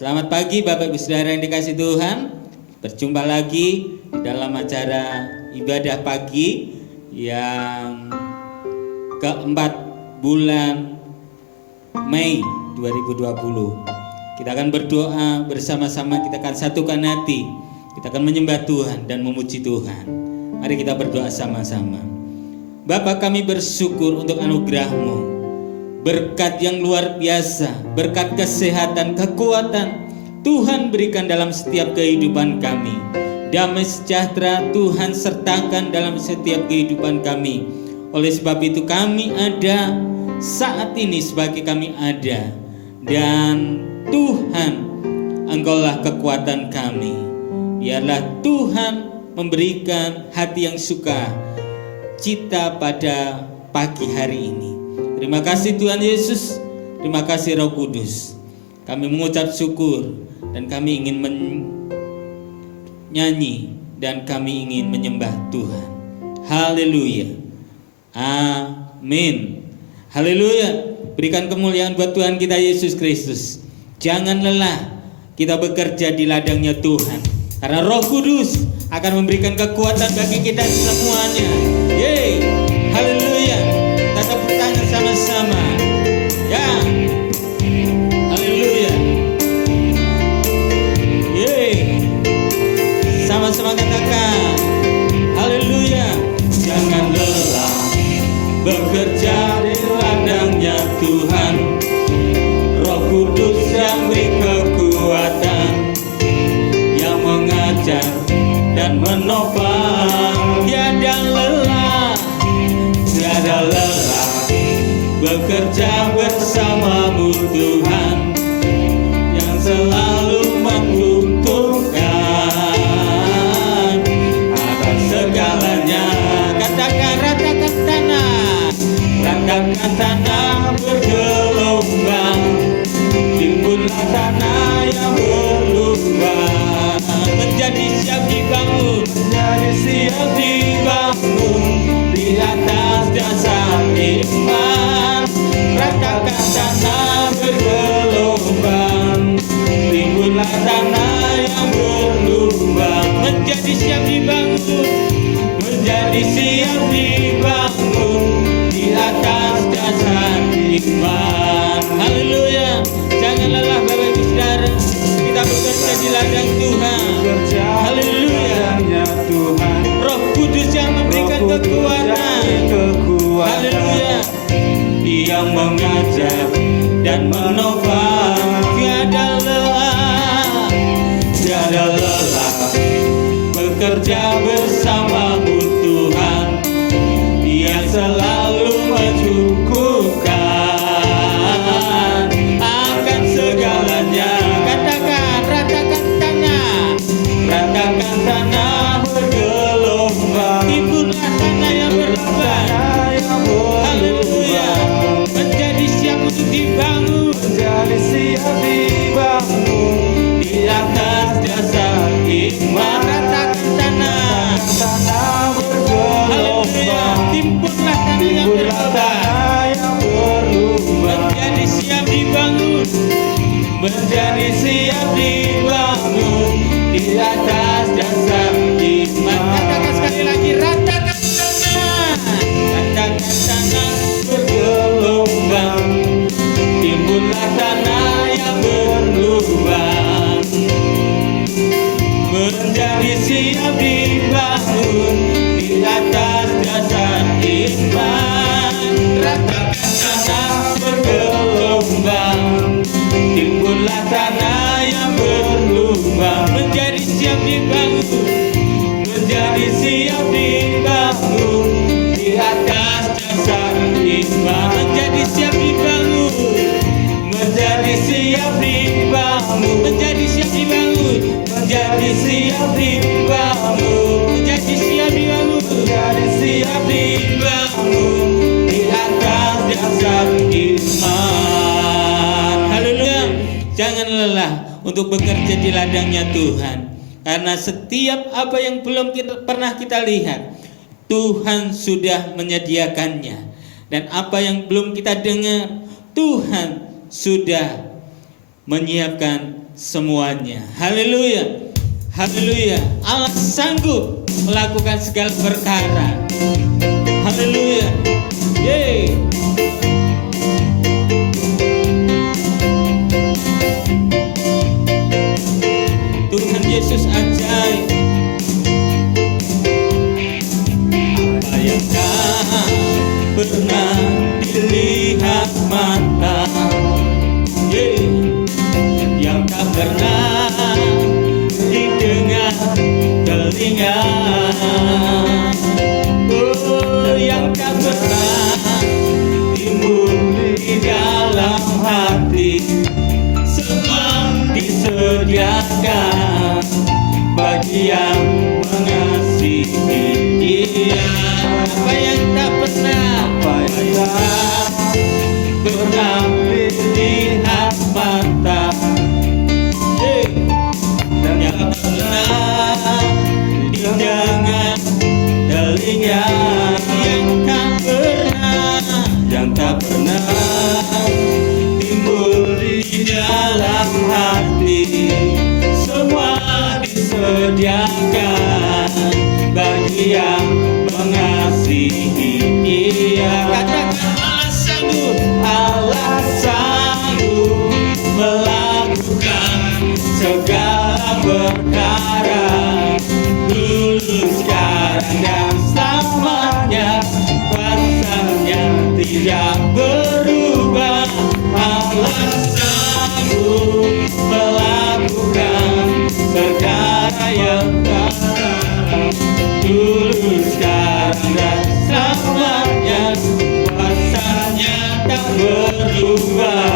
Selamat pagi Bapak Ibu Saudara yang dikasihi Tuhan. Berjumpa lagi di dalam acara ibadah pagi yang keempat bulan Mei 2020. Kita akan berdoa bersama-sama, kita akan satukan hati, kita akan menyembah Tuhan dan memuji Tuhan. Mari kita berdoa sama-sama. Bapa, kami bersyukur untuk anugerah-Mu, berkat yang luar biasa, berkat kesehatan, kekuatan Tuhan berikan dalam setiap kehidupan kami. Damai sejahtera Tuhan sertakan dalam setiap kehidupan kami. Oleh sebab itu kami ada saat ini sebagai kami ada. Dan Tuhan, Engkaulah kekuatan kami. Biarlah Tuhan memberikan hati yang suka cita pada pagi hari ini. Terima kasih Tuhan Yesus, terima kasih Roh Kudus. Kami mengucap syukur dan kami ingin menyanyi dan kami ingin menyembah Tuhan. Haleluya. Amin. Haleluya. Berikan kemuliaan buat Tuhan kita Yesus Kristus. Jangan lelah kita bekerja di ladangnya Tuhan, karena Roh Kudus akan memberikan kekuatan bagi kita semuanya. Yeay. Haleluya. Kita tepuk tangan sama-sama. Ya. Haleluya. Yeay. Sama-sama katakan. Haleluya. Jangan lelah bekerja di ladangnya Tuhan. Roh Kudus yang beri kekuatan, yang mengajar dan menopang. Tiada lelah, tiada lelah bekerja bersamamu Tuhan, yang selalu menguntungkan atas segalanya. Katakan, ratakan tanah, ratakan tanah bergelombang, timbullah tanah yang berlubang, menjadi siap dibangun, menjadi siap dibangun di atas dasar iman. Ratakan tanah bergelombang, timbullah tanah yang berlubang, menjadi siap dibangun, menjadi siap dibangun di atas dasar iman. Haleluya. Jangan lelah Bapak Ibu Saudara, kita bekerja di ladang Tuhan. Haleluya. Roh Kudus yang memberikan kekuatan. Haleluya. Yang mengajar dan menopang. Tiada lelah, tiada lelah bekerja bersamamu Tuhan, yang selalu mencukupkan akan segalanya. Katakan, ratakan tanah, ratakan tanah bergelombang, timbullah tanah yang berlubang. Haleluya. Menjadi siap untuk dibangun, menjadi siap dibangun di atas dasar iman. Ratakan tanah, tanah bergelombang. Timbullah tanah yang berlubang, menjadi siap dibangun, menjadi siap dibangun di atas dasar iman. Katakan sekali lagi, ratakan tanah, ratakan tanah bergelombang, timbullah tanah yang berlubang, menjadi siap dibangun di atas dasar iman. Ratakan tanah bergelombang, timbullah tanah yang berlubang, menjadi siap dibangun, menjadi siap dibangun di atas dasar iman. Menjadi siap dibangun, menjadi siap dibangun, menjadi siap dibangun, menjadi siap dibangun, menjadi siap dibangun, menjadi siap dibangun di atas dasar iman. Haleluya. Jangan lelah untuk bekerja di ladangnya Tuhan, karena setiap apa yang belum pernah kita lihat, Tuhan sudah menyediakannya. Dan apa yang belum kita dengar, Tuhan sudah menyiapkan semuanya. Haleluya. Haleluya. Allah sanggup melakukan segala perkara. Haleluya. Yeay. Tuhan Yesus ajaib. Apa yang tak pernah dilihat mata, yang tak pernah didengar telinga, yang tak pernah timbul di dalam hati, semua disediakan bagi yang mengasihi Dia. Apa yang tak pernah dilihat mata, yang tak pernah didengar telinga, yang tak pernah timbul di dalam hati, semua disediakan bagi yang mengasihi Dia. Katakan Allah sanggup melakukan segala perkara, dulu, sekarang, dan selamanya. Kuasanya tidak berubah. Allah sanggup melakukan segala yang tak, dulu, sekarang, dan selamanya. Kuasanya tak berubah.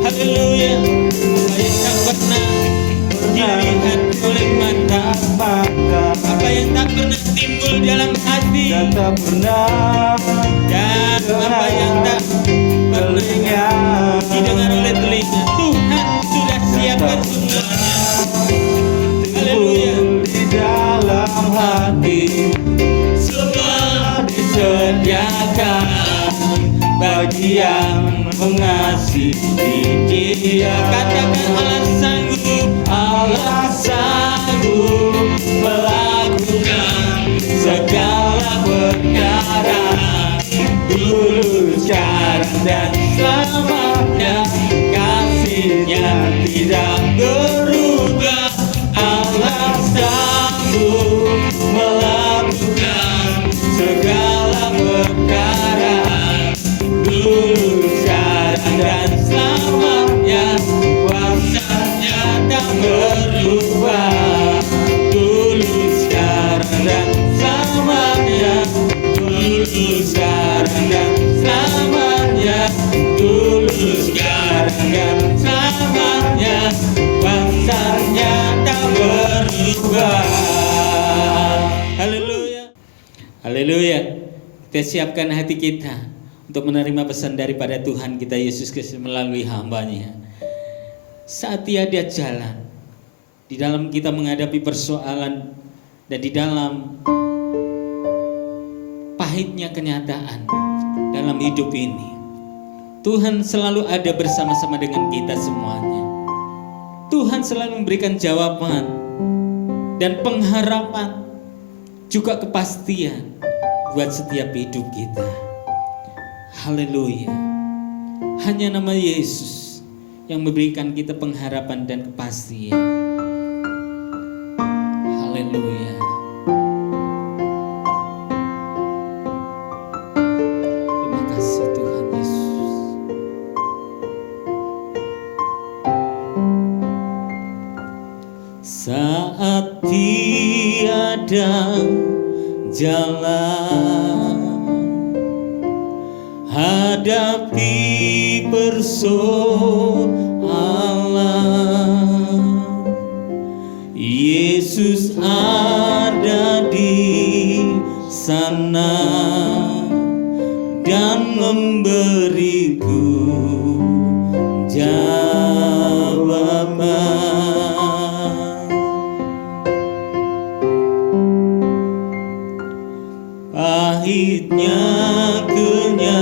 Haleluya. Apa yang tak pernah dilihat oleh mata, apa yang tak pernah timbul dalam hati, dan apa yang tak pernah didengar oleh telinga, Tuhan sudah siapkan semuanya. Haleluya. Di dalam hati, semua disediakan bagi yang mengasihi Dia. Katakan Allah sanggup melakukan segala perkara, dulu, sekarang, dan selamanya. Kasih-Nya tidak berubah. Allah sanggup melakukan segala perkara, dulu, sekarang, dan selamanya. Kuasanya tak berubah, dulu, sekarang, dan selamanya. Dulu, sekarang, dan selamanya. Dulu, sekarang, dan selamanya. Kuasanya tak berubah. Haleluya. Haleluya. Kita siapkan hati kita untuk menerima pesan daripada Tuhan kita Yesus Kristus melalui hamba-Nya. Saat tiada jalan di dalam kita menghadapi persoalan dan di dalam pahitnya kenyataan dalam hidup ini, Tuhan selalu ada bersama-sama dengan kita semuanya. Tuhan selalu memberikan jawaban dan pengharapan, juga kepastian buat setiap hidup kita. Haleluya. Hanya nama Yesus yang memberikan kita pengharapan dan kepastian. Haleluya. Terima kasih Tuhan Yesus. Saat tiada jalan, hadapi persoalan, Yesus ada di sana dan memberiku jawaban. Pahitnya kenyataan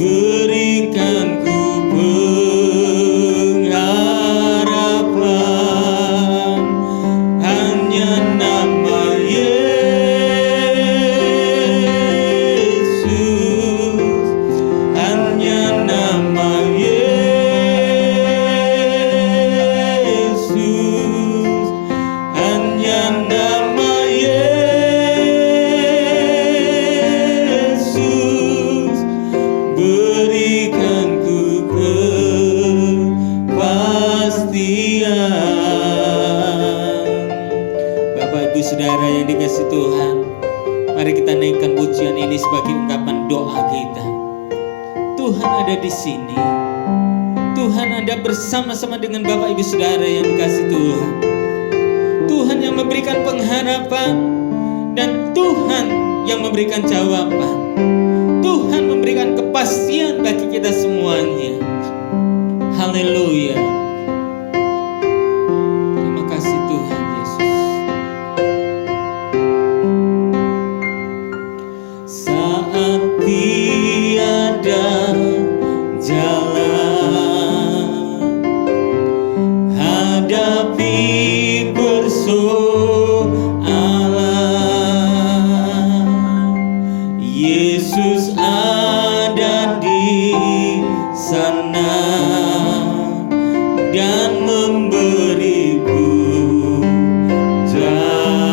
berikan ku pengharapan, hanya nama Yesus, hanya nama Yesus, hanya nama Yesus, berikan ku kepastian. Bapak Ibu Saudara yang dikasihi Tuhan, mari kita naikkan pujian ini sebagai ungkapan doa kita. Tuhan ada di sini. Tuhan ada bersama-sama dengan Bapak Ibu Saudara yang dikasihi Tuhan. Tuhan yang memberikan pengharapan dan Tuhan yang memberikan jawaban. Tuhan memberikan kepastian bagi kita semuanya. Haleluya. Terima kasih Tuhan Yesus. Saat tiada jalan, hadapi persoalan, Yesus ada di sana dan memberiku jawaban.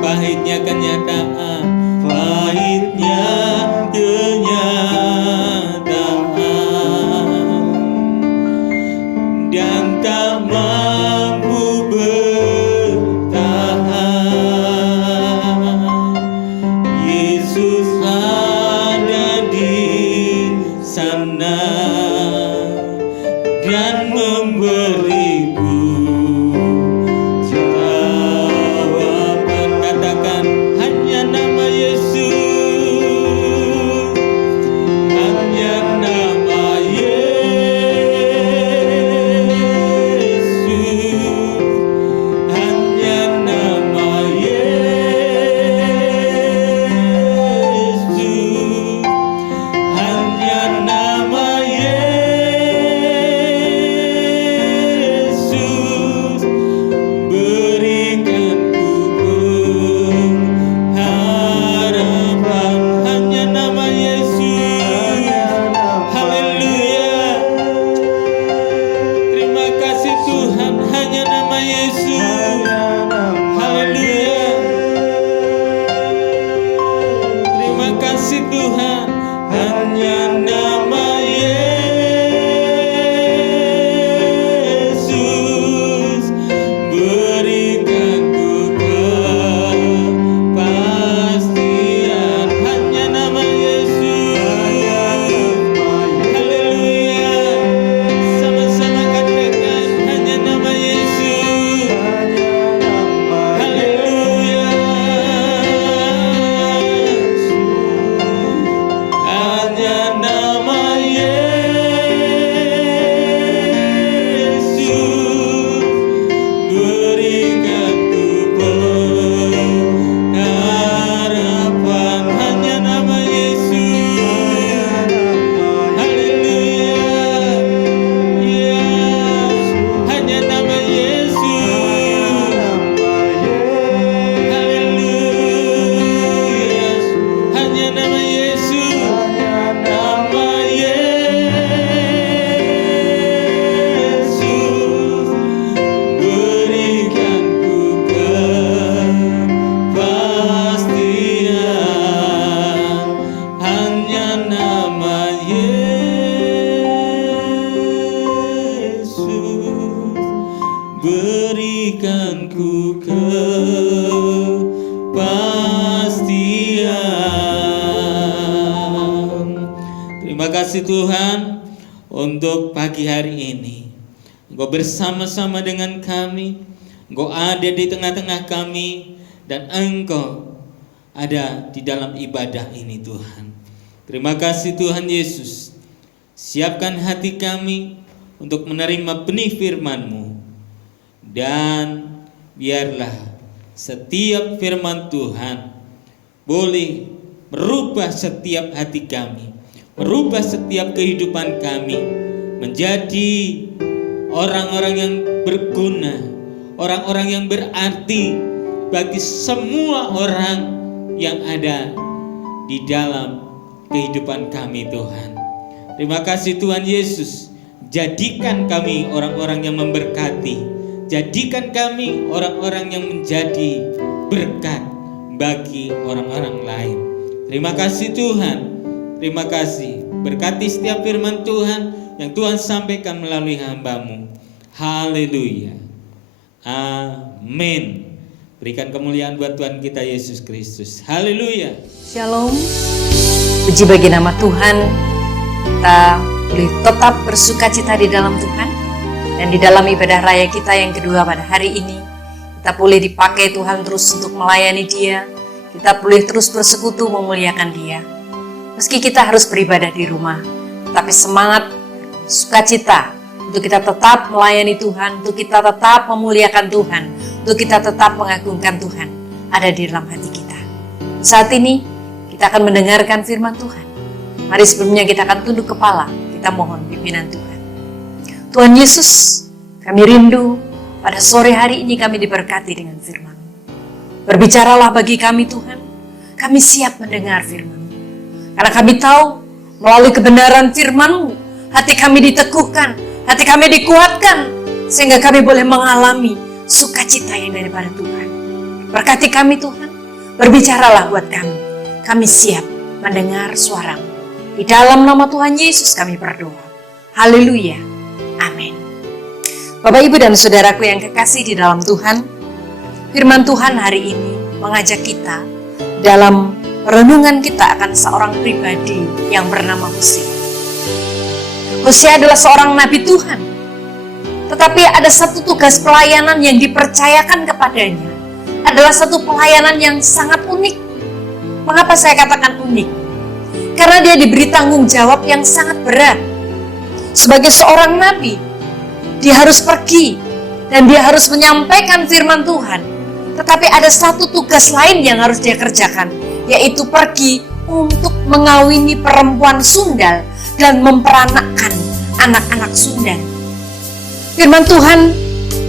Pahitnya kenyataan, pahitnya kenyataan, dan tak mampu bertahan. Yesus ada di sana dan memberiku jawaban. Katakan, hanya nama Yesus, hanya nama Yesus, hanya nama Yesus, hanya nama Yesus, berikan ku pengharapan, hanya nama Yesus. Haleluya. Terima kasih Tuhan, hanya nama Yesus. Haleluya. Terima kasih Tuhan, hanya nama Yesus, berikan ku kepastian, hanya nama Yesus. Haleluya. Sama-sama katakan, hanya nama Yesus. Haleluya. Hanya nama Yesus, berikan ku pengharapan, hanya nama Yesus. Haleluya. Yes, hanya nama Yesus. Haleluya. Hanya nama Yesus. Nama Yesus, berikan ku kepastian, hanya nama Yesus, berikan ku kepastian. Terima kasih Tuhan untuk pagi hari ini. Engkau bersama-sama dengan kami, Engkau ada di tengah-tengah kami, dan Engkau ada di dalam ibadah ini Tuhan. Terima kasih Tuhan Yesus. Siapkan hati kami untuk menerima benih firman-Mu, dan biarlah setiap firman Tuhan boleh merubah setiap hati kami, merubah setiap kehidupan kami menjadi orang-orang yang berguna, orang-orang yang berarti bagi semua orang yang ada di dalam kehidupan kami, Tuhan. Terima kasih Tuhan Yesus. Jadikan kami orang-orang yang memberkati. Jadikan kami orang-orang yang menjadi berkat bagi orang-orang lain. Terima kasih Tuhan. Terima kasih. Berkati setiap firman Tuhan yang Tuhan sampaikan melalui hamba-Mu. Haleluya. Amin. Berikan kemuliaan buat Tuhan kita Yesus Kristus. Haleluya. Shalom. Puji bagi nama Tuhan. Kita boleh tetap bersukacita di dalam Tuhan. Dan di dalam ibadah raya kita yang kedua pada hari ini, kita boleh dipakai Tuhan terus untuk melayani Dia. Kita boleh terus bersekutu memuliakan Dia. Meski kita harus beribadah di rumah, tapi semangat, sukacita untuk kita tetap melayani Tuhan, untuk kita tetap memuliakan Tuhan, untuk kita tetap mengagungkan Tuhan ada di dalam hati kita. Saat ini kita akan mendengarkan firman Tuhan. Mari sebelumnya kita akan tunduk kepala, kita mohon pimpinan Tuhan. Tuhan Yesus, kami rindu pada sore hari ini kami diberkati dengan firman. Berbicaralah bagi kami Tuhan, kami siap mendengar firman. Karena kami tahu melalui kebenaran firman-Mu, hati kami diteguhkan, hati kami dikuatkan, sehingga kami boleh mengalami sukacita yang daripada Tuhan. Berkati kami Tuhan, berbicaralah buat kami siap mendengar suara-Mu. Di dalam nama Tuhan Yesus kami berdoa. Haleluya. Amin. Bapak, Ibu, dan saudaraku yang kekasih di dalam Tuhan, firman Tuhan hari ini mengajak kita dalam renungan kita akan seorang pribadi yang bernama Hosea. Hosea adalah seorang nabi Tuhan, tetapi ada satu tugas pelayanan yang dipercayakan kepadanya, adalah satu pelayanan yang sangat unik. Mengapa saya katakan unik? Karena dia diberi tanggung jawab yang sangat berat. Sebagai seorang nabi, dia harus pergi dan dia harus menyampaikan firman Tuhan. Tetapi ada satu tugas lain yang harus dia kerjakan, yaitu pergi untuk mengawini perempuan sundal dan memperanakkan anak-anak sundal. Firman Tuhan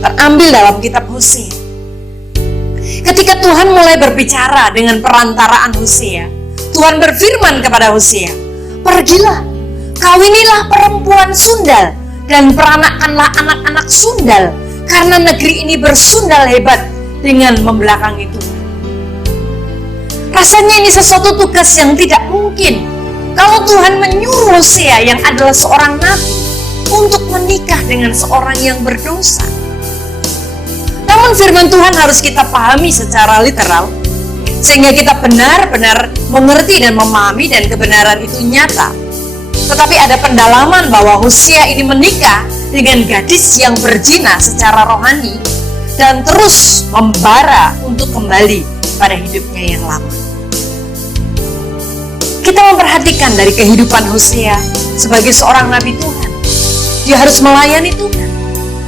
terambil dalam kitab Hosea. Ketika Tuhan mulai berbicara dengan perantaraan Hosea, Tuhan berfirman kepada Hosea, "Pergilah, kawinilah perempuan sundal dan peranakkanlah anak-anak sundal, karena negeri ini bersundal hebat dengan membelakangi Tuhan." Rasanya ini sesuatu tugas yang tidak mungkin kalau Tuhan menyuruh Hosea yang adalah seorang nabi untuk menikah dengan seorang yang berdosa. Namun firman Tuhan harus kita pahami secara literal, sehingga kita benar-benar mengerti dan memahami dan kebenaran itu nyata. Tetapi ada pendalaman bahwa Hosea ini menikah dengan gadis yang berzina secara rohani dan terus membara untuk kembali pada hidupnya yang lama. Kita memperhatikan dari kehidupan Hosea sebagai seorang nabi Tuhan. Dia harus melayani Tuhan.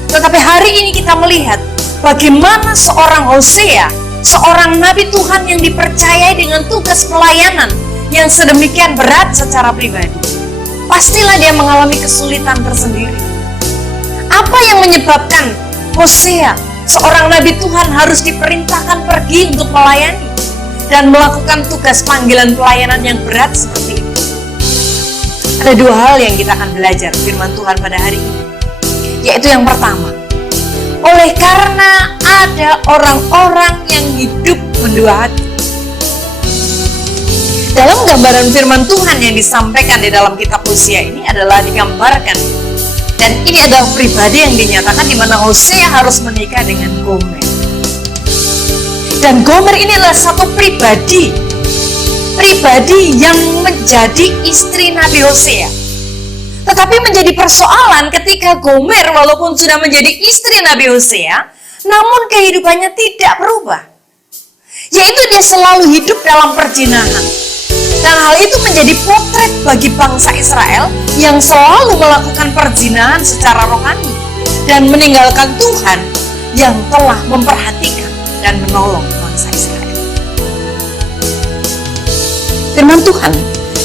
Tetapi hari ini kita melihat bagaimana seorang Hosea, seorang nabi Tuhan yang dipercayai dengan tugas pelayanan yang sedemikian berat secara pribadi, pastilah dia mengalami kesulitan tersendiri. Apa yang menyebabkan Hosea, seorang nabi Tuhan, harus diperintahkan pergi untuk melayani dan melakukan tugas panggilan pelayanan yang berat seperti itu? Ada dua hal yang kita akan belajar firman Tuhan pada hari ini. Yaitu yang pertama, oleh karena ada orang-orang yang hidup mendua hati. Dalam gambaran firman Tuhan yang disampaikan di dalam kitab Hosea ini adalah digambarkan, dan ini adalah pribadi yang dinyatakan di mana Hosea harus menikah dengan Gomer. Dan Gomer ini adalah satu pribadi yang menjadi istri Nabi Hosea. Tetapi menjadi persoalan ketika Gomer walaupun sudah menjadi istri Nabi Hosea, namun kehidupannya tidak berubah. Yaitu dia selalu hidup dalam perzinahan. Dan hal itu menjadi potret bagi bangsa Israel yang selalu melakukan perzinahan secara rohani dan meninggalkan Tuhan yang telah memperhatikan dan menolong bangsa Israel. Firman Tuhan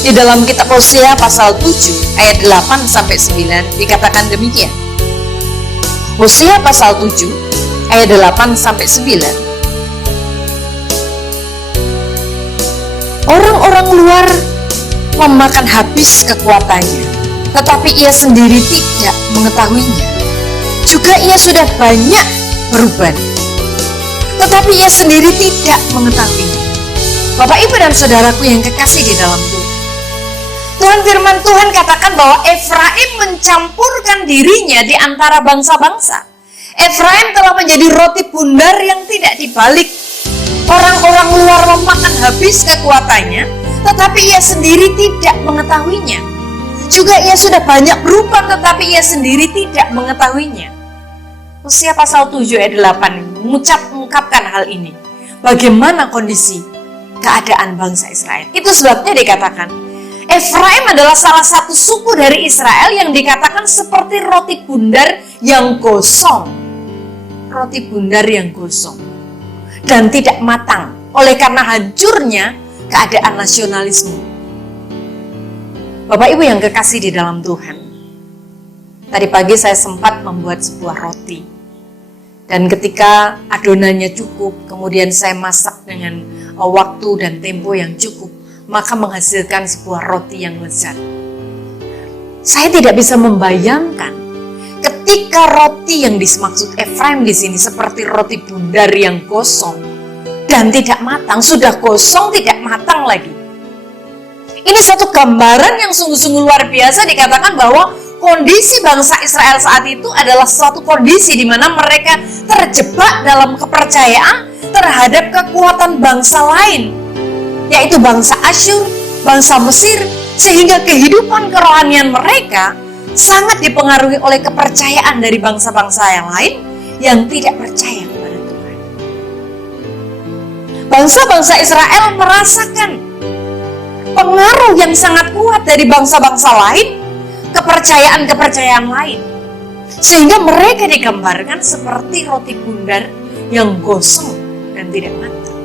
di dalam kitab Hosea pasal 7 ayat 8 sampai 9 dikatakan demikian. Hosea pasal 7 ayat 8 sampai 9. Orang-orang luar memakan habis kekuatannya, tetapi ia sendiri tidak mengetahuinya. Juga ia sudah banyak berubah, tetapi ia sendiri tidak mengetahuinya. Bapak, Ibu, dan saudaraku yang kekasih di dalam Tuhan, firman Tuhan katakan bahwa Efraim mencampurkan dirinya di antara bangsa-bangsa. Efraim telah menjadi roti bundar yang tidak dibalik. Orang-orang luar memakan habis kekuatannya, tetapi ia sendiri tidak mengetahuinya. Juga ia sudah banyak berubah, tetapi ia sendiri tidak mengetahuinya. Hosea pasal 7 ayat 8 mengungkapkan hal ini. Bagaimana kondisi keadaan bangsa Israel. Itu sebabnya dikatakan, Efraim adalah salah satu suku dari Israel yang dikatakan seperti roti bundar yang gosong. Roti bundar yang gosong dan tidak matang oleh karena hancurnya keadaan nasionalisme. Bapak Ibu yang kekasih di dalam Tuhan, tadi pagi saya sempat membuat sebuah roti, dan ketika adonannya cukup, kemudian saya masak dengan waktu dan tempo yang cukup, maka menghasilkan sebuah roti yang lezat. Saya tidak bisa membayangkan ketika roti yang dimaksud Efraim di sini seperti roti bundar yang gosong dan tidak matang, sudah gosong tidak matang lagi. Ini suatu gambaran yang sungguh-sungguh luar biasa, dikatakan bahwa kondisi bangsa Israel saat itu adalah suatu kondisi di mana mereka terjebak dalam kepercayaan terhadap kekuatan bangsa lain, yaitu bangsa Asyur, bangsa Mesir, sehingga kehidupan kerohanian mereka sangat dipengaruhi oleh kepercayaan dari bangsa-bangsa yang lain yang tidak percaya kepada Tuhan. Bangsa-bangsa Israel merasakan pengaruh yang sangat kuat dari bangsa-bangsa lain, kepercayaan-kepercayaan lain, sehingga mereka digambarkan seperti roti bundar yang gosong dan tidak matang.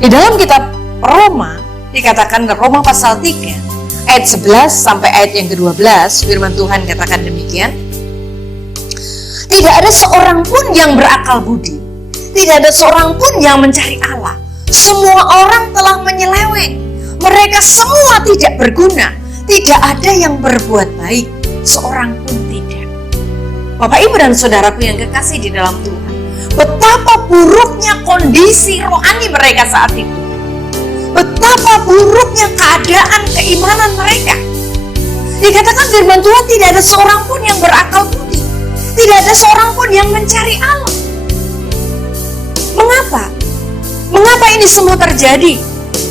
Di dalam kitab Roma dikatakan, Roma pasal 3 ayat 11 sampai ayat yang ke-12, firman Tuhan katakan demikian. Tidak ada seorang pun yang berakal budi, tidak ada seorang pun yang mencari Allah. Semua orang telah menyeleweng, mereka semua tidak berguna, tidak ada yang berbuat baik, seorang pun tidak. Bapak, Ibu, dan saudaraku yang kekasih di dalam Tuhan, betapa buruknya kondisi rohani mereka saat itu. Betapa buruknya keadaan keimanan mereka. Dikatakan firman Tuhan, tidak ada seorang pun yang berakal budi, tidak ada seorang pun yang mencari Allah. Mengapa? Mengapa ini semua terjadi?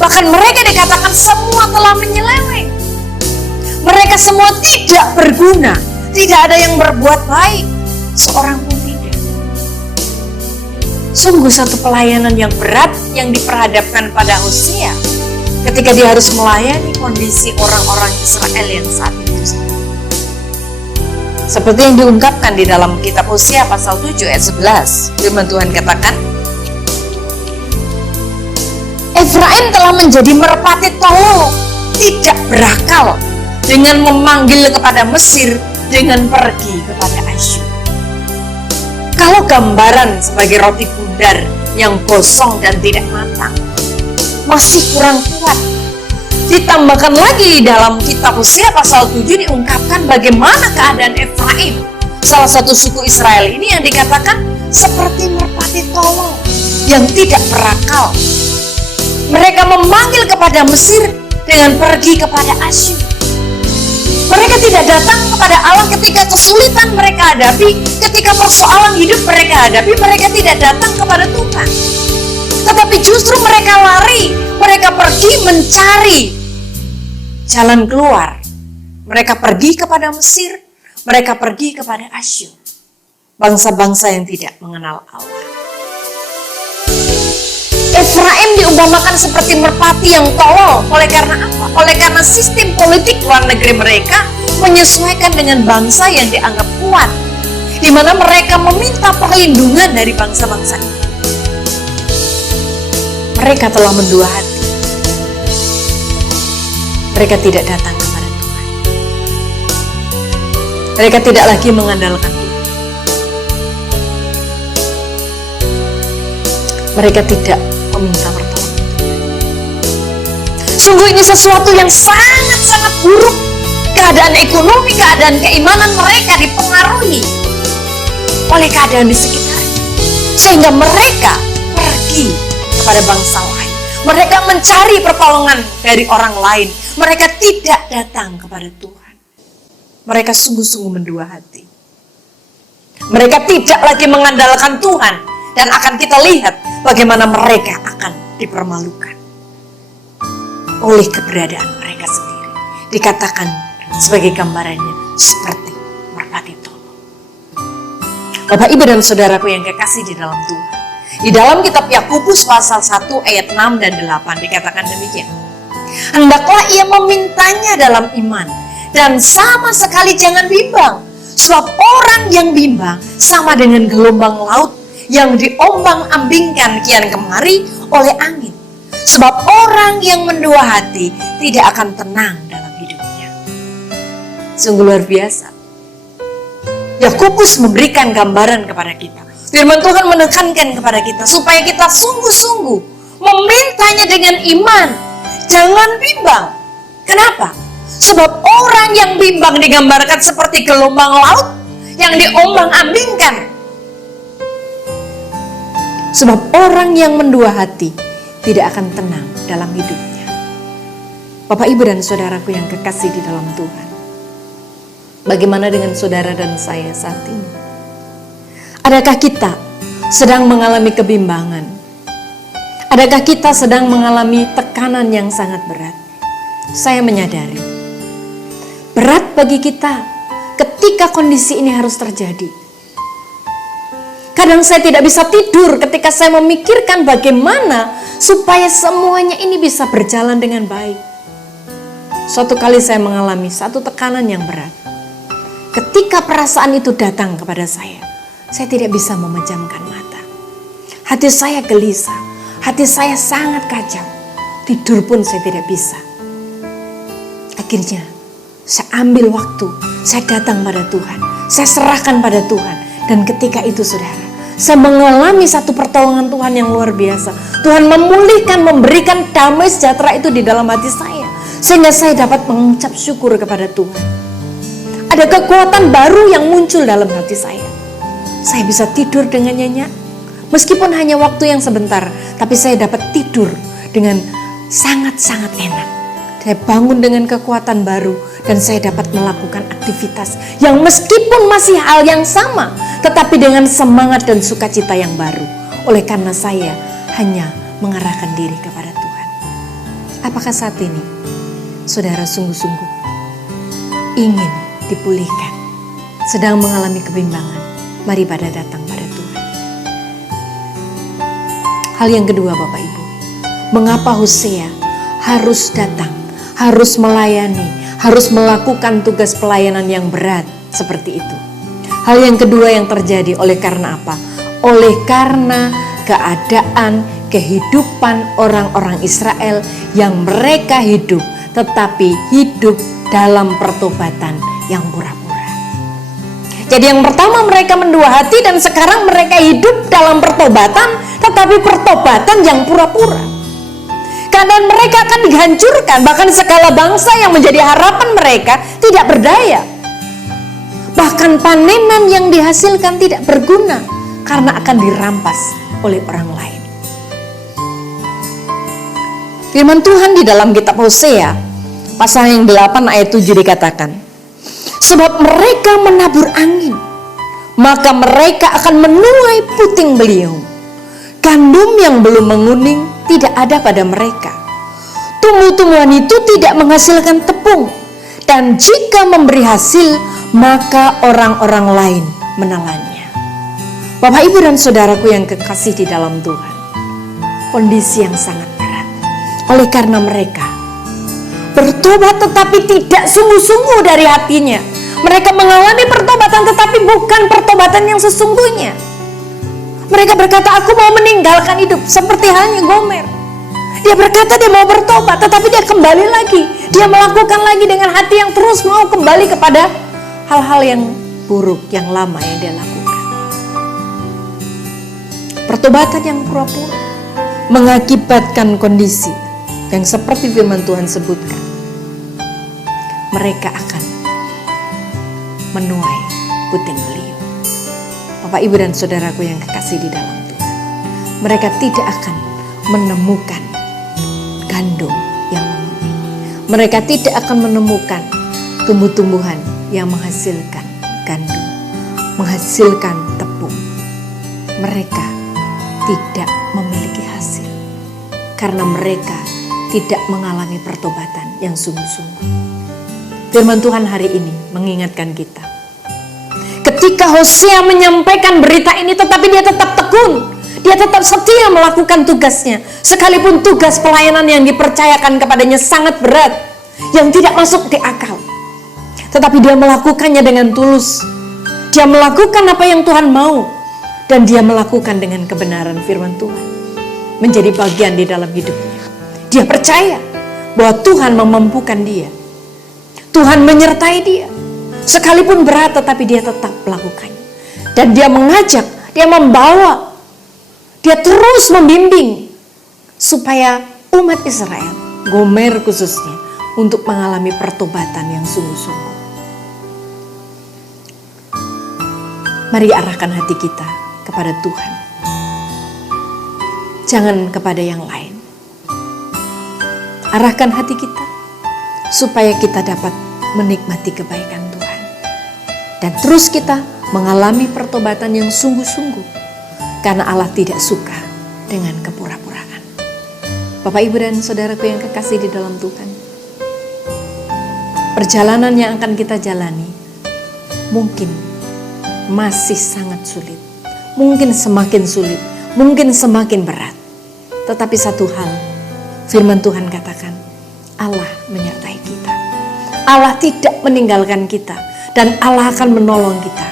Bahkan mereka dikatakan semua telah menyeleweng. Mereka semua tidak berguna, tidak ada yang berbuat baik, seorang pun tidak. Sungguh satu pelayanan yang berat yang diperhadapkan pada Hosea ketika dia harus melayani kondisi orang-orang Israel yang saat itu. Seperti yang diungkapkan di dalam kitab Hosea pasal 7 ayat 11, firman Tuhan katakan, Efraim telah menjadi merpati tolol, tidak berakal, dengan memanggil kepada Mesir, dengan pergi kepada Asyur. Kalau gambaran sebagai roti bundar yang gosong dan tidak matang masih kurang kuat, ditambahkan lagi dalam kitab Hosea pasal 7 diungkapkan bagaimana keadaan Efraim, salah satu suku Israel ini yang dikatakan seperti merpati tolol yang tidak berakal. Mereka memanggil kepada Mesir dengan pergi kepada Asyur. Mereka tidak datang kepada Allah ketika kesulitan mereka hadapi, ketika persoalan hidup mereka hadapi, mereka tidak datang kepada Tuhan. Tetapi justru mereka lari, mereka pergi mencari jalan keluar. Mereka pergi kepada Mesir, mereka pergi kepada Asyur. Bangsa-bangsa yang tidak mengenal Allah. Efraim diumpamakan seperti merpati yang tolol. Oleh karena apa? Oleh karena sistem politik luar negeri mereka menyesuaikan dengan bangsa yang dianggap kuat, di mana mereka meminta perlindungan dari bangsa-bangsa itu. Mereka telah mendua hati. mereka tidak datang kepada Tuhan. Mereka tidak lagi mengandalkan Tuhan. Mereka tidak meminta pertolongan Tuhan. Sungguh ini sesuatu yang sangat-sangat buruk. Keadaan ekonomi, keadaan keimanan mereka dipengaruhi oleh keadaan di sekitarnya. Sehingga mereka pergi kepada bangsa lain. Mereka mencari pertolongan dari orang lain. Mereka tidak datang kepada Tuhan. Mereka sungguh-sungguh mendua hati. Mereka tidak lagi mengandalkan Tuhan. Dan akan kita lihat bagaimana mereka akan dipermalukan oleh keberadaan mereka sendiri. Dikatakan sebagai gambarannya seperti merpati tolong. Bapak, Ibu, dan saudaraku yang kekasih di dalam Tuhan. Di dalam kitab Yakobus pasal 1 ayat 6 dan 8 dikatakan demikian. Hendaklah ia memintanya dalam iman dan sama sekali jangan bimbang. Sebab orang yang bimbang sama dengan gelombang laut yang diombang-ambingkan kian kemari oleh angin. Sebab orang yang mendua hati tidak akan tenang dalam hidupnya. Sungguh luar biasa. Yakobus memberikan gambaran kepada kita. Firman Tuhan menekankan kepada kita supaya kita sungguh-sungguh memintanya dengan iman. Jangan bimbang. Kenapa? Sebab orang yang bimbang digambarkan seperti gelombang laut yang diombang-ambingkan. Sebab orang yang mendua hati tidak akan tenang dalam hidupnya. Bapak, Ibu, dan saudaraku yang kekasih di dalam Tuhan. Bagaimana dengan saudara dan saya saat ini? Adakah kita sedang mengalami kebimbangan? Adakah kita sedang mengalami tekanan yang sangat berat? Saya menyadari berat bagi kita ketika kondisi ini harus terjadi. Kadang saya tidak bisa tidur ketika saya memikirkan bagaimana supaya semuanya ini bisa berjalan dengan baik. Suatu kali saya mengalami satu tekanan yang berat. Ketika perasaan itu datang kepada saya tidak bisa memejamkan mata. Hati saya gelisah, hati saya sangat kacau. Tidur pun saya tidak bisa. Akhirnya saya ambil waktu, saya datang pada Tuhan, saya serahkan pada Tuhan. Dan ketika itu saudara, saya mengalami satu pertolongan Tuhan yang luar biasa. Tuhan memulihkan, memberikan damai sejahtera itu di dalam hati saya. Sehingga saya dapat mengucap syukur kepada Tuhan. Ada kekuatan baru yang muncul dalam hati saya. Saya bisa tidur dengan nyenyak. Meskipun hanya waktu yang sebentar, tapi saya dapat tidur dengan sangat-sangat enak. Saya bangun dengan kekuatan baru dan saya dapat melakukan aktivitas yang meskipun masih hal yang sama, tetapi dengan semangat dan sukacita yang baru. Oleh karena saya hanya mengarahkan diri kepada Tuhan. Apakah saat ini saudara sungguh-sungguh ingin dipulihkan, sedang mengalami kebimbangan? Mari pada datang pada Tuhan. Hal yang kedua Bapak Ibu, mengapa Hosea harus datang, harus melayani, harus melakukan tugas pelayanan yang berat seperti itu? Hal yang kedua yang terjadi oleh karena apa? Oleh karena keadaan kehidupan orang-orang Israel yang mereka hidup, tetapi hidup dalam pertobatan yang pura-pura. Jadi yang pertama mereka mendua hati dan sekarang mereka hidup dalam pertobatan, tetapi pertobatan yang pura-pura. Keadaan mereka akan dihancurkan, bahkan segala bangsa yang menjadi harapan mereka tidak berdaya. Bahkan panenan yang dihasilkan tidak berguna karena akan dirampas oleh orang lain. Firman Tuhan di dalam kitab Hosea pasal yang 8 ayat 7 dikatakan, sebab mereka menabur angin, maka mereka akan menuai puting beliung. Gandum yang belum menguning tidak ada pada mereka. Tumbuh-tumbuhan itu tidak menghasilkan tepung, dan jika memberi hasil, maka orang-orang lain menelannya. Bapak, Ibu, dan saudaraku yang kekasih di dalam Tuhan, kondisi yang sangat berat. Oleh karena mereka bertobat tetapi tidak sungguh-sungguh dari hatinya. Mereka mengalami pertobatan tetapi bukan pertobatan yang sesungguhnya. Mereka berkata, aku mau meninggalkan hidup, seperti halnya Gomer. Dia berkata dia mau bertobat, tetapi dia kembali lagi Dia melakukan lagi dengan hati yang terus mau kembali kepada hal-hal yang buruk, yang lama yang dia lakukan. Pertobatan yang pura-pura mengakibatkan kondisi yang seperti firman Tuhan sebutkan. Mereka akan menuai puting beliung. Bapak, Ibu, dan saudaraku yang kekasih di dalam Tuhan, mereka tidak akan menemukan gandum yang memenuhi. Mereka tidak akan menemukan tumbuh-tumbuhan yang menghasilkan gandum, menghasilkan tepung. Mereka tidak memiliki hasil karena mereka tidak mengalami pertobatan yang sungguh-sungguh. Firman Tuhan hari ini mengingatkan kita. Ketika Hosea menyampaikan berita ini, tetapi dia tetap tekun. Dia tetap setia melakukan tugasnya. Sekalipun tugas pelayanan yang dipercayakan kepadanya sangat berat, yang tidak masuk di akal. Tetapi dia melakukannya dengan tulus. Dia melakukan apa yang Tuhan mau. Dan dia melakukan dengan kebenaran firman Tuhan. Menjadi bagian di dalam hidupnya. Dia percaya bahwa Tuhan memampukan dia. Tuhan menyertai dia. Sekalipun berat, tetapi dia tetap melakukannya. Dan dia mengajak, dia membawa, dia terus membimbing supaya umat Israel, Gomer khususnya, untuk mengalami pertobatan yang sungguh-sungguh. Mari arahkan hati kita kepada Tuhan. Jangan kepada yang lain. Arahkan hati kita supaya kita dapat menikmati kebaikan Tuhan. Dan terus kita mengalami pertobatan yang sungguh-sungguh. Karena Allah tidak suka dengan kepura-puraan. Bapak, Ibu, dan saudaraku yang kekasih di dalam Tuhan. Perjalanan yang akan kita jalani mungkin masih sangat sulit. Mungkin semakin sulit. Mungkin semakin berat. Tetapi satu hal, firman Tuhan katakan, Allah menyertai kita. Allah tidak meninggalkan kita. Dan Allah akan menolong kita.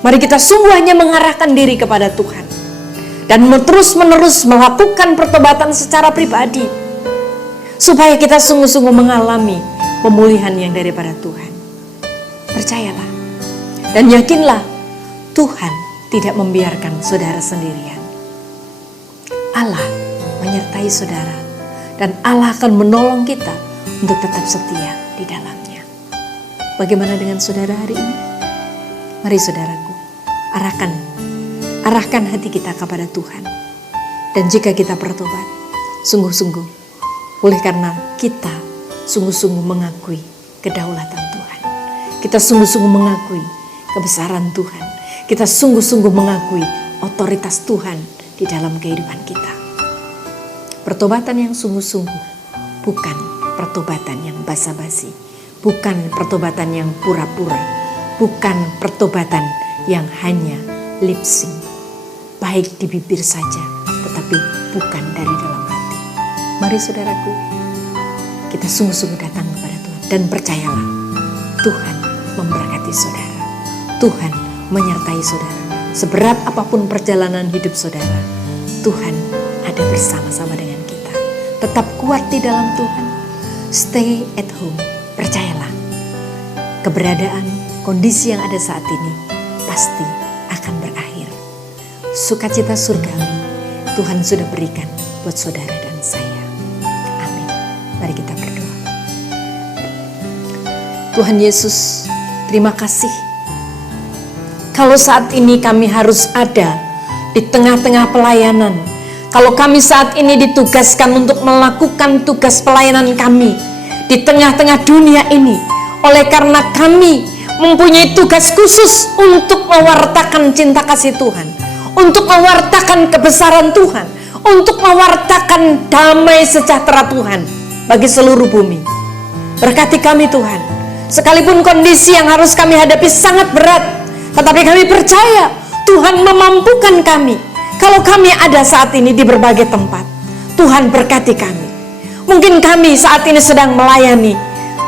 Mari kita sungguh hanya mengarahkan diri kepada Tuhan. Dan terus-menerus melakukan pertobatan secara pribadi. Supaya kita sungguh-sungguh mengalami pemulihan yang daripada Tuhan. Percayalah. Dan yakinlah, Tuhan tidak membiarkan saudara sendirian. Allah menyertai saudara. Dan Allah akan menolong kita untuk tetap setia di dalamnya. Bagaimana dengan saudara hari ini? Mari saudaraku, arahkan hati kita kepada Tuhan. Dan jika kita bertobat, sungguh-sungguh, oleh karena kita sungguh-sungguh mengakui kedaulatan Tuhan. Kita sungguh-sungguh mengakui kebesaran Tuhan. Kita sungguh-sungguh mengakui otoritas Tuhan di dalam kehidupan kita. Pertobatan yang sungguh-sungguh, bukan pertobatan yang basa-basi. Bukan pertobatan yang pura-pura. Bukan pertobatan yang hanya lip sync. Baik di bibir saja, tetapi bukan dari dalam hati. Mari saudaraku, kita sungguh-sungguh datang kepada Tuhan. Dan percayalah, Tuhan memberkati saudara. Tuhan menyertai saudara. Seberat apapun perjalanan hidup saudara, Tuhan ada bersama-sama dengan kita. Tetap kuat di dalam Tuhan. Stay at home. Percayalah, keberadaan kondisi yang ada saat ini pasti akan berakhir. Sukacita surgawi Tuhan sudah berikan buat saudara dan saya. Amin. Mari kita berdoa. Tuhan Yesus, terima kasih. Kalau saat ini kami harus ada di tengah-tengah pelayanan. Kalau kami saat ini ditugaskan untuk melakukan tugas pelayanan kami di tengah-tengah dunia ini, oleh karena kami mempunyai tugas khusus untuk mewartakan cinta kasih Tuhan, untuk mewartakan kebesaran Tuhan, untuk mewartakan damai sejahtera Tuhan bagi seluruh bumi. Berkati kami Tuhan, sekalipun kondisi yang harus kami hadapi sangat berat, tetapi kami percaya Tuhan memampukan kami. Kalau kami ada saat ini di berbagai tempat, Tuhan berkati kami. Mungkin kami saat ini sedang melayani.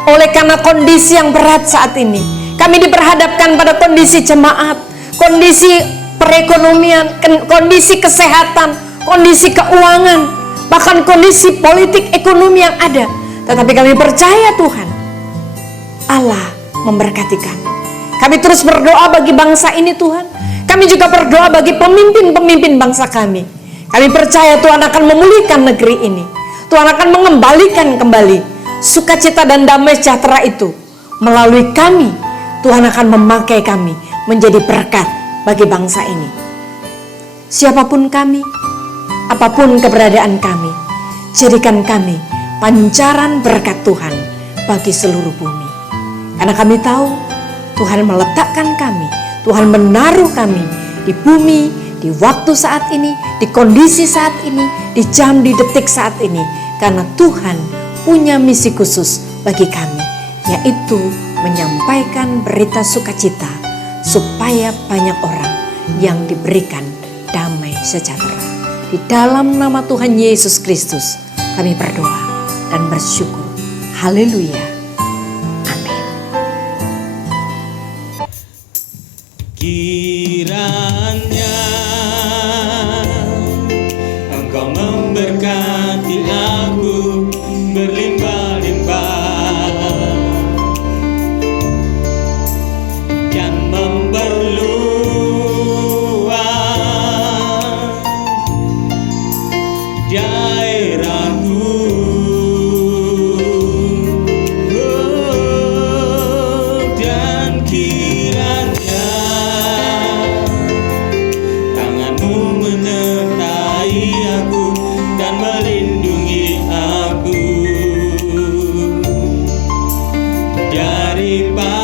Oleh karena kondisi yang berat saat ini, kami diperhadapkan pada kondisi jemaat, kondisi perekonomian, kondisi kesehatan, kondisi keuangan, bahkan kondisi politik ekonomi yang ada. Tetapi kami percaya Tuhan, Allah memberkati kami. Kami terus berdoa bagi bangsa ini Tuhan. Kami juga berdoa bagi pemimpin-pemimpin bangsa kami. Kami percaya Tuhan akan memulihkan negeri ini. Tuhan akan mengembalikan kembali sukacita dan damai sejahtera itu. Melalui kami, Tuhan akan memakai kami menjadi berkat bagi bangsa ini. Siapapun kami, apapun keberadaan kami, jadikan kami pancaran berkat Tuhan bagi seluruh bumi. Karena kami tahu Tuhan meletakkan kami, Tuhan menaruh kami di bumi, di waktu saat ini, di kondisi saat ini, di jam, di detik saat ini. Karena Tuhan punya misi khusus bagi kami, yaitu menyampaikan berita sukacita supaya banyak orang yang diberikan damai sejahtera. Di dalam nama Tuhan Yesus Kristus kami berdoa dan bersyukur. Haleluya. Amin. Kiranya Engkau memberkati aku berlimpah-limpah dan memperluas daerahku. Dan kiranya tanganmu menyertai aku dan melindungi aku daripada